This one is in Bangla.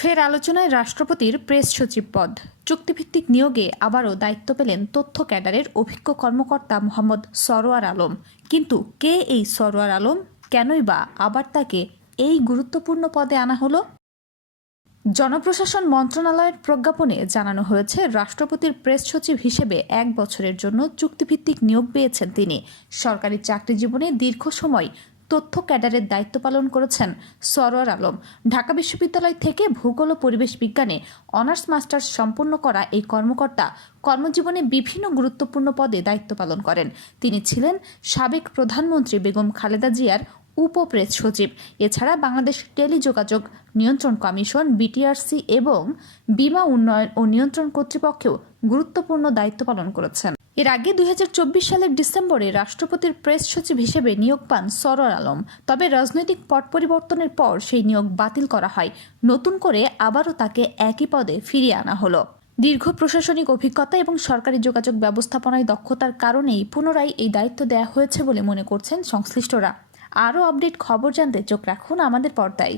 ফের আলোচনায় রাষ্ট্রপতির প্রেস সচিব পদ। চুক্তিভিত্তিক নিয়োগে আবারও দায়িত্ব পেলেন তথ্য ক্যাডারের অভিজ্ঞ কর্মকর্তা মোহাম্মদ সরোয়ার আলম। কিন্তু কে এই সরোয়ার আলম, কেনই বা আবার তাকে এই গুরুত্বপূর্ণ পদে আনা হলো? জনপ্রশাসন মন্ত্রণালয়ের প্রজ্ঞাপনে জানানো হয়েছে, রাষ্ট্রপতির প্রেস সচিব হিসেবে 1 বছরের জন্য চুক্তিভিত্তিক নিয়োগ পেয়েছেন তিনি। সরকারি চাকরি জীবনে দীর্ঘ সময় তথ্য ক্যাডারের দায়িত্ব পালন করেছেন সরোয়ার আলম। ঢাকা বিশ্ববিদ্যালয় থেকে ভূগোল ও পরিবেশ বিজ্ঞানে অনার্স মাস্টার্স সম্পন্ন করা এই কর্মকর্তা কর্মজীবনে বিভিন্ন গুরুত্বপূর্ণ পদে দায়িত্ব পালন করেন। তিনি ছিলেন সাবেক প্রধানমন্ত্রী বেগম খালেদা জিয়ার উপপ্রেস সচিব। এছাড়া বাংলাদেশ টেলিযোগাযোগ নিয়ন্ত্রণ কমিশন বিটিআরসি এবং বীমা উন্নয়ন ও নিয়ন্ত্রণ কর্তৃপক্ষেও গুরুত্বপূর্ণ দায়িত্ব পালন করেছেন। এর আগে 2024 সালের ডিসেম্বরে রাষ্ট্রপতির প্রেস সচিব হিসেবে নিয়োগ পান সরোয়ার আলম। তবে রাজনৈতিক পট পরিবর্তনের পর সেই নিয়োগ বাতিল করা হয়। নতুন করে আবারও তাকে একই পদে ফিরিয়ে আনা হলো। দীর্ঘ প্রশাসনিক অভিজ্ঞতা এবং সরকারি যোগাযোগ ব্যবস্থাপনায় দক্ষতার কারণেই পুনরায় এই দায়িত্ব দেওয়া হয়েছে বলে মনে করছেন সংশ্লিষ্টরা। আরও আপডেট খবর জানতে চোখ রাখুন আমাদের পর্দায়।